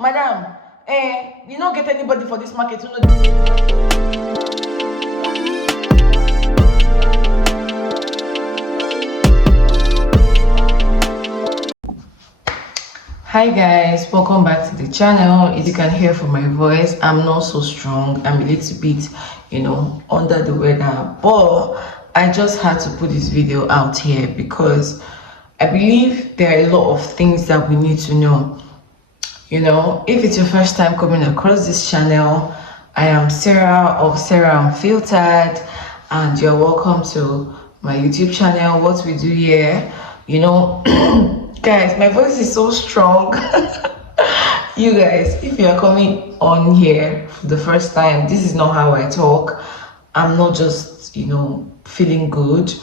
Madam, you don't get anybody for this market who know. Hi guys, welcome back to the channel. As you can hear from my voice, I'm not so strong. I'm a little bit, under the weather, but I just had to put this video out here because I believe there are a lot of things that we need to know. If it's your first time coming across this channel, I am Sarah of Sarah Unfiltered, and you're welcome to my YouTube channel. What we do here, guys, my voice is so strong. You guys, if you're coming on here for the first time, this is not how I talk. I'm not just feeling good,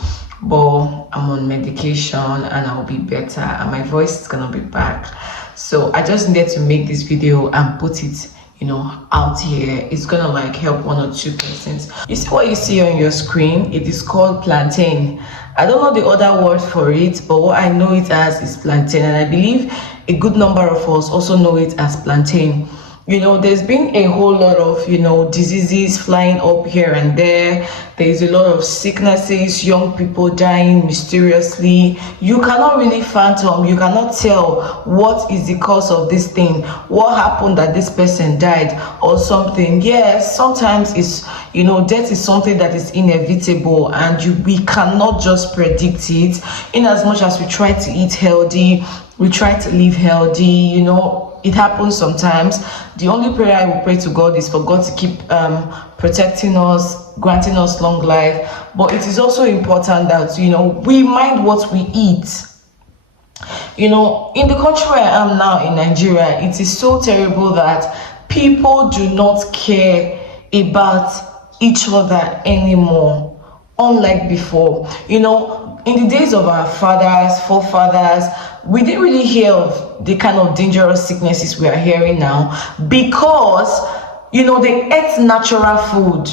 but I'm on medication and I'll be better and my voice is gonna be back. So I just needed to make this video and put it out here. It's gonna help one or two persons. You see what you see on your screen? It is called plantain. I don't know the other word for it, but what I know it as is plantain, and I believe a good number of us also know it as plantain. There's been a whole lot of diseases flying up here and there. There's a lot of sicknesses, young people dying mysteriously. You cannot really fathom, you cannot tell what is the cause of this thing, what happened that this person died or something. Yes, sometimes it's death is something that is inevitable and we cannot just predict it. In as much as we try to eat healthy, we try to live healthy, it happens sometimes. The only prayer I will pray to God is for God to keep protecting us, granting us long life. But it is also important that we mind what we eat. In the country where I am now in Nigeria, it is so terrible that people do not care about each other anymore, unlike before. In the days of our fathers, forefathers, we didn't really hear of the kind of dangerous sicknesses we are hearing now because they ate natural food.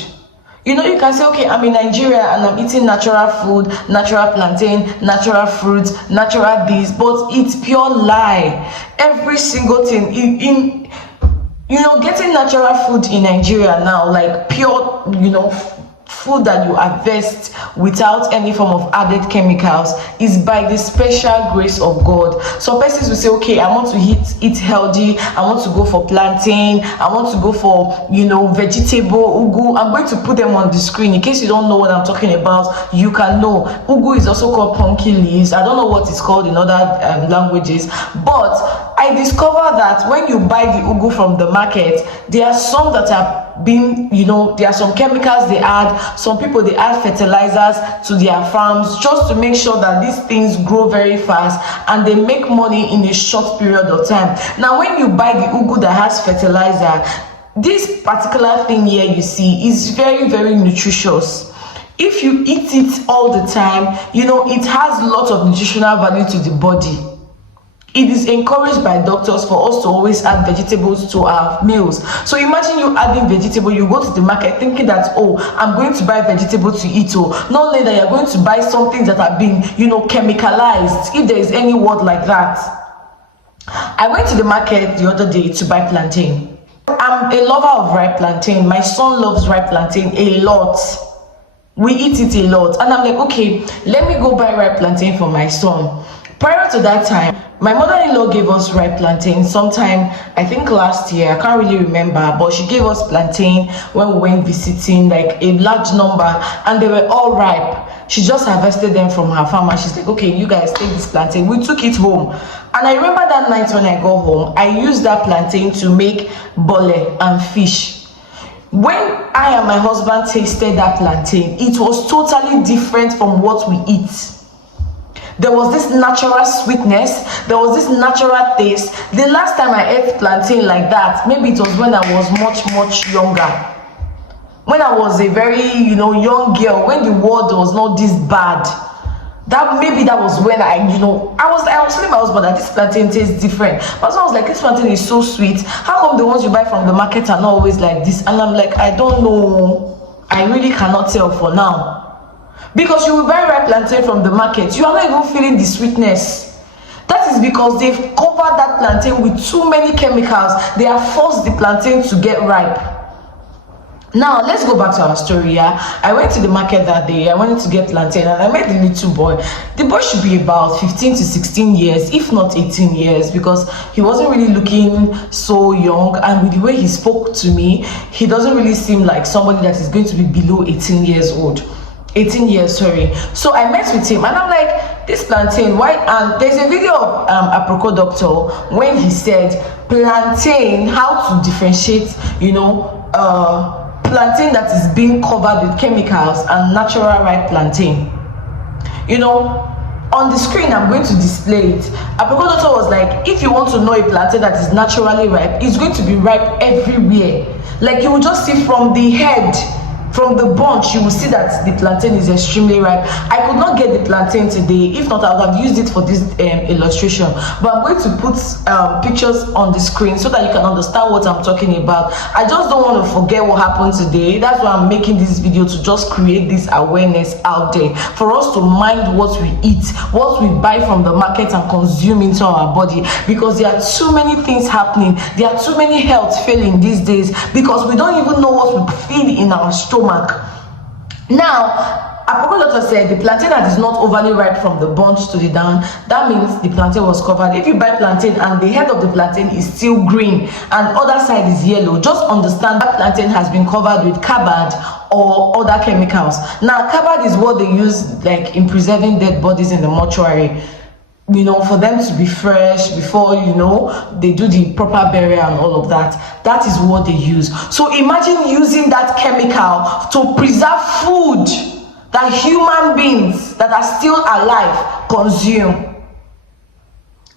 You can say, okay, I'm in Nigeria and I'm eating natural food, natural plantain, natural fruits, natural this, but it's pure lie. Every single thing getting natural food in Nigeria now, like pure food that you harvest without any form of added chemicals, is by the special grace of God. Some persons will say, okay, I want to eat healthy, I want to go for plantain, I want to go for vegetable ugu. I'm going to put them on the screen in case you don't know what I'm talking about. You can know ugu is also called pumpkin leaves. I don't know what it's called in other languages, but I discovered that when you buy the ugu from the market, there are some that are there are some chemicals they add. Some people, they add fertilizers to their farms just to make sure that these things grow very fast and they make money in a short period of time. Now when you buy the ugu that has fertilizer, this particular thing here you see is very, very nutritious. If you eat it all the time, it has a lot of nutritional value to the body. It is encouraged by doctors for us to always add vegetables to our meals. So imagine you adding vegetable, you go to the market thinking that, oh, I'm going to buy vegetable to eat. Not only that, you're going to buy something that have been, chemicalized, if there is any word like that. I went to the market the other day to buy plantain. I'm a lover of ripe plantain. My son loves ripe plantain a lot. We eat it a lot. And I'm like, okay, let me go buy ripe plantain for my son. Prior to that time, my mother-in-law gave us ripe plantain sometime, I think last year. I can't really remember, but she gave us plantain when we went visiting, like a large number, and they were all ripe. She just harvested them from her farm and she's like, okay, you guys take this plantain. We took it home. And I remember that night when I got home, I used that plantain to make bole and fish. When I and my husband tasted that plantain, it was totally different from what we eat. There was this natural sweetness, there was this natural taste. The last time I ate plantain like that, maybe it was when I was much younger. When I was a very, young girl, when the world was not this bad. Maybe that was when I was telling my husband that this plantain tastes different. But so I was like, this plantain is so sweet. How come the ones you buy from the market are not always like this? And I'm like, I don't know. I really cannot tell for now. Because you will buy ripe plantain from the market, you are not even feeling the sweetness. That is because they've covered that plantain with too many chemicals. They have forced the plantain to get ripe. Now let's go back to our story. I went to the market that day. I wanted to get plantain and I met the little boy. The boy should be about 15 to 16 years, if not 18 years, because he wasn't really looking so young, and with the way he spoke to me, he doesn't really seem like somebody that is going to be below 18 years old. 18 years, sorry. So I met with him and I'm like, this plantain, why? And there's a video of Aproko Doctor when he said plantain, how to differentiate, plantain that is being covered with chemicals and natural ripe plantain. On the screen I'm going to display it. Aproko Doctor was like, if you want to know a plantain that is naturally ripe, it's going to be ripe everywhere. Like, you will just see from the head, from the bunch, you will see that the plantain is extremely ripe. I could not get the plantain today. If not, I would have used it for this illustration. But I'm going to put pictures on the screen so that you can understand what I'm talking about. I just don't want to forget what happened today. That's why I'm making this video, to just create this awareness out there for us to mind what we eat, what we buy from the market and consume into our body, because there are too many things happening. There are too many health failing these days because we don't even know what we feed in our stomach. Now, Aproko Doctor said the plantain that is not overly ripe from the bunch to the down, that means the plantain was covered. If you buy plantain and the head of the plantain is still green and other side is yellow, just understand that plantain has been covered with carbide or other chemicals. Now, carbide is what they use like in preserving dead bodies in the mortuary, for them to be fresh before they do the proper burial and all of that. That is what they use. So imagine using that chemical to preserve food that human beings that are still alive consume.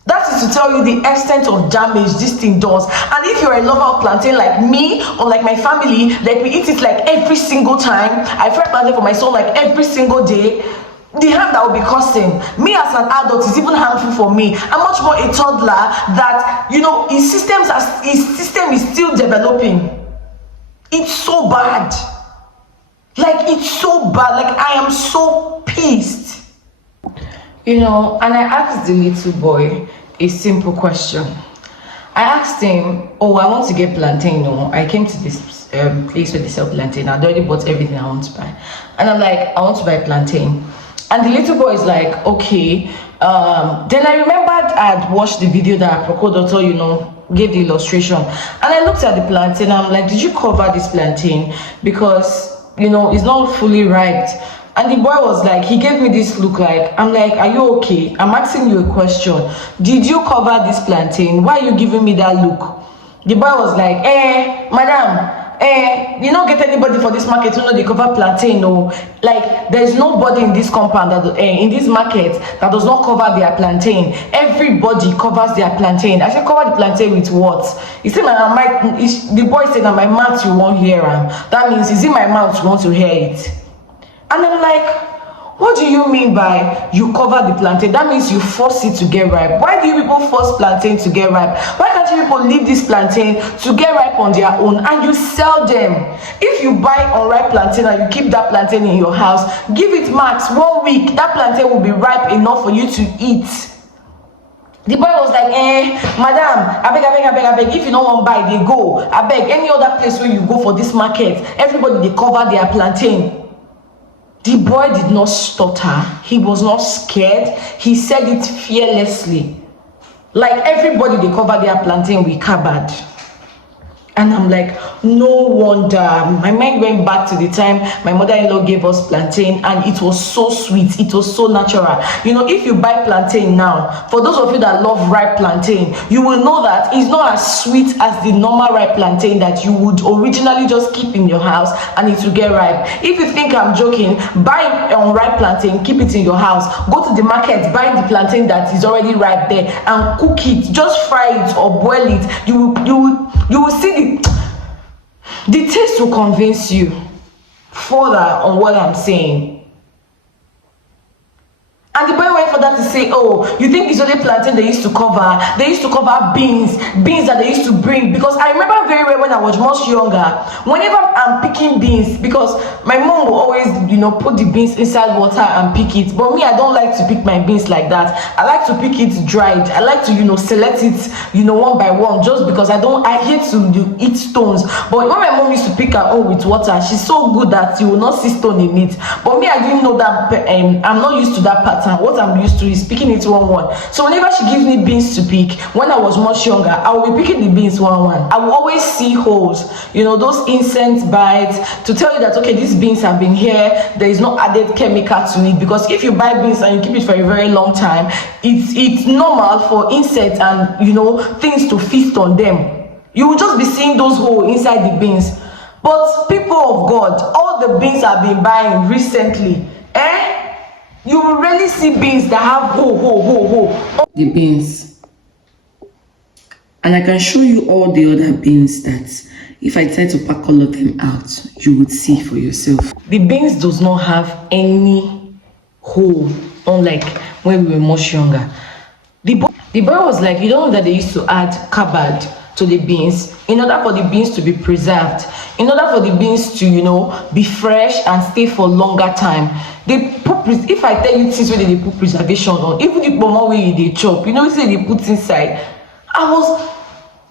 That is to tell you the extent of damage this thing does. And if you're a lover of plantain like me or like my family, like we eat it like every single time, I fry plantain for my son like every single day, the harm that will be causing me as an adult is even harmful for me. I'm much more a toddler that his system is still developing. It's so bad. Like, it's so bad. Like, I am so pissed. And I asked the little boy a simple question. I asked him, I want to get plantain. I came to this place where they sell plantain. I'd already bought everything I want to buy. And I'm like, I want to buy plantain. And the little boy is like, okay. Then I remembered I'd watched the video that Aproko Doctor, gave the illustration. And I looked at the plantain. I'm like, did you cover this plantain? Because, it's not fully ripe. And the boy was like, he gave me this look like, I'm like, are you okay? I'm asking you a question. Did you cover this plantain? Why are you giving me that look? The boy was like, madam, you don't get anybody for this market who know they cover plantain. No, like, there's nobody in this compound that in this market that does not cover their plantain. Everybody covers their plantain. I said, cover the plantain with what? He said, the boy said, my mouth you won't hear him. That means it's in my mouth you want to hear it. And I'm like, what do you mean by you cover the plantain? That means you force it to get ripe. Why do you people force plantain to get ripe? Why can't you people leave this plantain to get ripe on their own and you sell them? If you buy unripe plantain and you keep that plantain in your house, give it max 1 week, that plantain will be ripe enough for you to eat. The boy was like, madam, I beg, if you don't want to buy, they go. I beg, any other place where you go for this market, everybody, they cover their plantain. The boy did not stutter. He was not scared. He said it fearlessly. Like, everybody, they cover their plantain with carbide. And I'm like, no wonder. My mind went back to the time my mother-in-law gave us plantain and it was so sweet. It was so natural. If you buy plantain now, for those of you that love ripe plantain, you will know that it's not as sweet as the normal ripe plantain that you would originally just keep in your house and it will get ripe. If you think I'm joking, buy unripe plantain, keep it in your house. Go to the market, buy the plantain that is already ripe there and cook it. Just fry it or boil it. You will see the taste will convince you further on what I'm saying. And the boy went for that to say, you think it's only plantain they used to cover? They used to cover beans that they used to bring. Because I remember very well when I was much younger, whenever I'm picking beans, because my mom will always, put the beans inside water and pick it. But me, I don't like to pick my beans like that. I like to pick it dried. I like to, select it, one by one, just because I hate to eat stones. But when my mom used to pick her own with water, she's so good that you will not see stone in it. But me, I didn't know that. I'm not used to that pattern. What I'm used to is picking it one. So whenever she gives me beans to pick, when I was much younger, I will be picking the beans one. I will always see holes, those insect bites, to tell you that, okay, these beans have been here. There is no added chemical to it, because if you buy beans and you keep it for a very long time, it's normal for insects and things to feast on them. You will just be seeing those holes inside the beans. But people of God, all the beans I've been buying recently, you will really see beans that have hole. The beans. And I can show you all the other beans that if I try to pack all of them out, you would see for yourself. The beans does not have any hole, unlike when we were much younger. The boy was like, you don't know that they used to add carbide to the beans in order for the beans to be preserved, in order for the beans to be fresh and stay for longer time. They put, if I tell you things where they put preservation on, even the mama way they chop, say they put inside.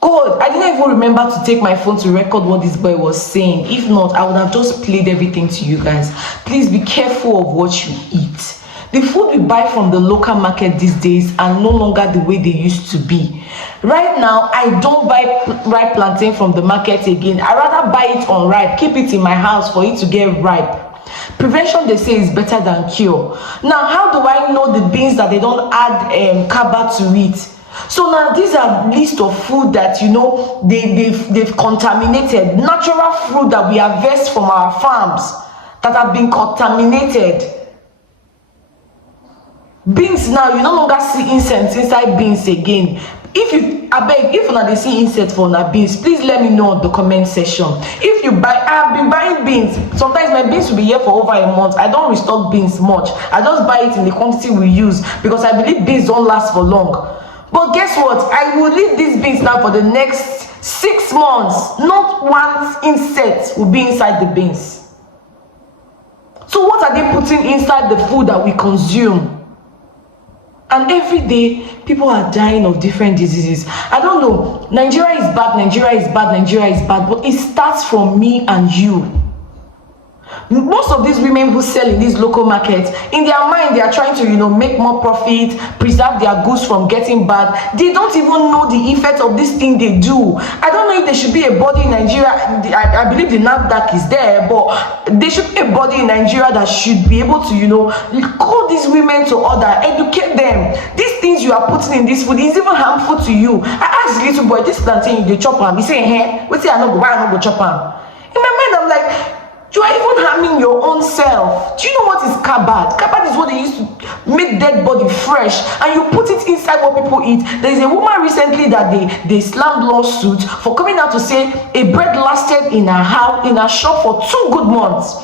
God, I didn't even remember to take my phone to record what this boy was saying. If not, I would have just played everything to you guys. Please be careful of what you eat. The food we buy from the local market these days are no longer the way they used to be. Right now, I don't buy ripe plantain from the market again. I rather buy it unripe, keep it in my house for it to get ripe. Prevention, they say, is better than cure. Now, how do I know the beans that they don't add carbide to it? So now these are list of food that they've contaminated, natural fruit that we harvest from our farms that have been contaminated. Beans now, you no longer see insects inside beans again. If una dey see insects for una beans, please let me know in the comment section. If you buy, I have been buying beans. Sometimes my beans will be here for over a month. I don't restock beans much. I just buy it in the quantity we use, because I believe beans don't last for long. But guess what? I will leave these beans now for the next 6 months. Not one insect will be inside the beans. So what are they putting inside the food that we consume? And every day, people are dying of different diseases. I don't know. Nigeria is bad, but it starts from me and you. Most of these women who sell in these local markets, in their mind, they are trying to, make more profit, preserve their goods from getting bad. They don't even know the effect of this thing they do. I don't know if there should be a body in Nigeria. I believe the NAFDAC is there, but there should be a body in Nigeria that should be able to, call these women to order, educate them. These things you are putting in this food is even harmful to you. I asked the little boy, this plantain, you chop am. He say, why I no go chop am? In my mind, I'm like, you are even harming your own self. Do you know what is carbide? Carbide is what they used to make dead body fresh, and you put it inside what people eat. There is a woman recently that they slammed lawsuit for coming out to say a bread lasted in her shop for 2 good months.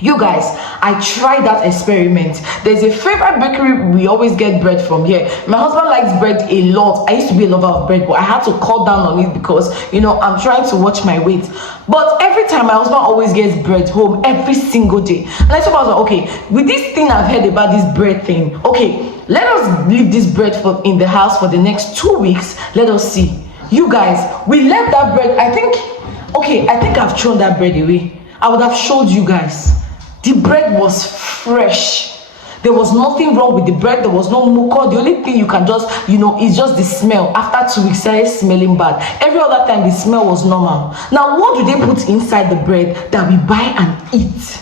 You guys, I tried that experiment. There's a favorite bakery we always get bread from here. My husband likes bread a lot. I used to be a lover of bread, but I had to cut down on it because I'm trying to watch my weight. But every time my husband always gets bread home every single day. And I told myself, okay, with this thing I've heard about this bread thing, okay, let us leave this bread in the house for the next 2 weeks. Let us see. You guys, we left that bread. I think I've thrown that bread away. I would have showed you guys. The bread was fresh. There was nothing wrong with the bread. There was no muco. The only thing you can just, is just the smell. After 2 weeks, it started smelling bad. Every other time, the smell was normal. Now, what do they put inside the bread that we buy and eat?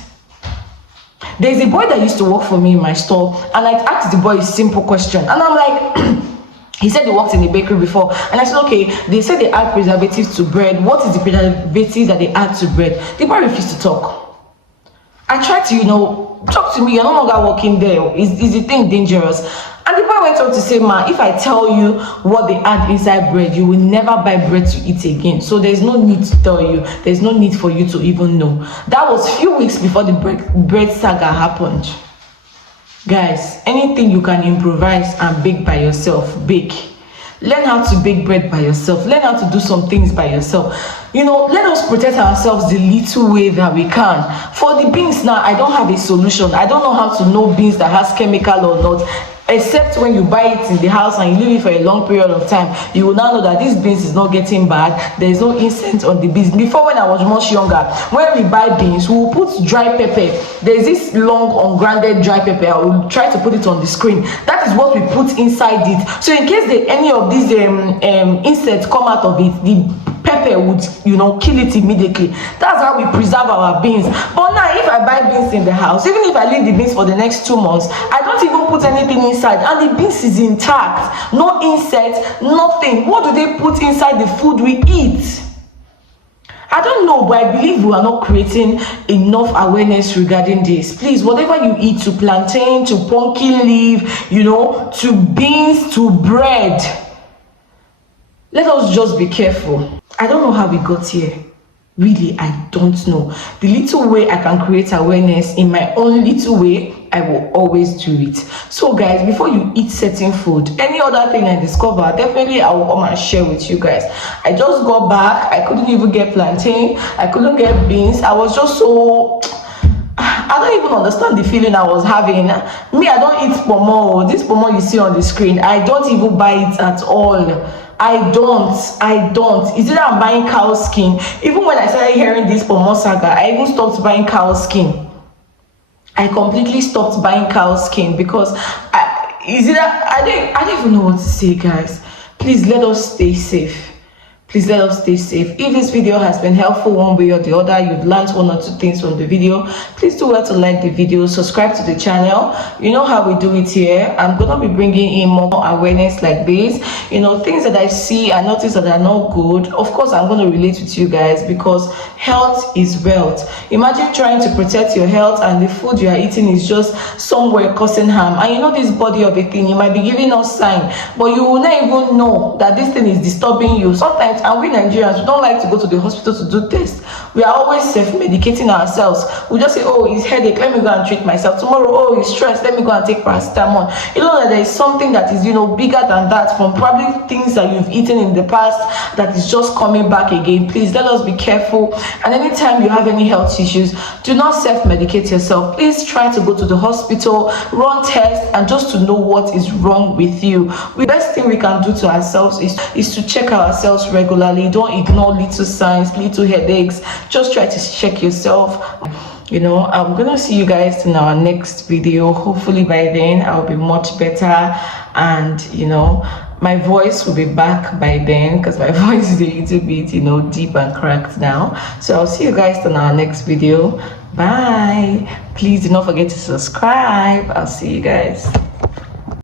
There's a boy that used to work for me in my store, and I asked the boy a simple question. And I'm like, he said he worked in a bakery before. And I said, okay, they said they add preservatives to bread. What is the preservatives that they add to bread? The boy refused to talk. I tried to, talk to me. You're no longer working there. Is the thing dangerous? And the boy went on to say, ma, if I tell you what they add inside bread, you will never buy bread to eat again. So there's no need to tell you. There's no need for you to even know. That was a few weeks before the bread saga happened. Guys, anything you can improvise and bake by yourself, bake. Learn how to bake bread by yourself. Learn how to do some things by yourself. Let us protect ourselves the little way that we can. For the beans now, I don't have a solution. I don't know how to know beans that has chemical or not, except when you buy it in the house and you leave it for a long period of time. You will now know that this beans is not getting bad. There is no insect on the beans. Before, when I was much younger, when we buy beans, we will put dry pepper. There is this long ungrounded dry pepper. I will try to put it on the screen. That is what we put inside it, so in case any of these insects come out of it, the pepper would kill it immediately. That's how we preserve our beans. But now, if I buy beans in the house, even if I leave the beans for the next 2 months, I don't even put anything inside, and the beans is intact. No insects, nothing. What do they put inside the food we eat? I don't know, but I believe we are not creating enough awareness regarding this. Please, whatever you eat, to plantain, to pumpkin leaf, to beans, to bread, let us just be careful. I don't know how we got here. Really, I don't know. The little way I can create awareness in my own little way, I will always do it. So guys, before you eat certain food, any other thing I discover, definitely I will come and share with you guys. I just got back. I couldn't even get plantain. I couldn't get beans. I was just so... I don't even understand the feeling I was having. Me, I don't eat pomo. This pomo you see on the screen, I don't even buy it at all. I don't. Is it that I'm buying cow skin? Even when I started hearing this pomo saga, I even stopped buying cow skin. I completely stopped buying cow skin because I don't even know what to say, guys. Please let us stay safe. Please let us stay safe. If this video has been helpful one way or the other, you've learned 1 or 2 things from the video, please do well to like the video, subscribe to the channel. You know how we do it here. I'm gonna be bringing in more awareness like this. Things that I see, I notice that are not good. Of course, I'm gonna relate with you guys, because health is wealth. Imagine trying to protect your health and the food you are eating is just somewhere causing harm. And this body of a thing, you might be giving us sign, but you will not even know that this thing is disturbing you. Sometimes, and we Nigerians, we don't like to go to the hospital to do tests. We are always self-medicating ourselves. We just say, oh, it's headache, let me go and treat myself. Tomorrow, oh, it's stress, let me go and take paracetamol. That there is something that is bigger than that, from probably things that you've eaten in the past that is just coming back again. Please let us be careful. And anytime you have any health issues, do not self-medicate yourself. Please try to go to the hospital, run tests, and just to know what is wrong with you. The best thing we can do to ourselves is to check ourselves regularly. Don't ignore little signs, little headaches. Just try to check yourself. I'm gonna see you guys in our next video. Hopefully by then I'll be much better, and my voice will be back by then, because my voice is a little bit deep and cracked now. So I'll see you guys in our next video. Bye. Please do not forget to subscribe. I'll see you guys.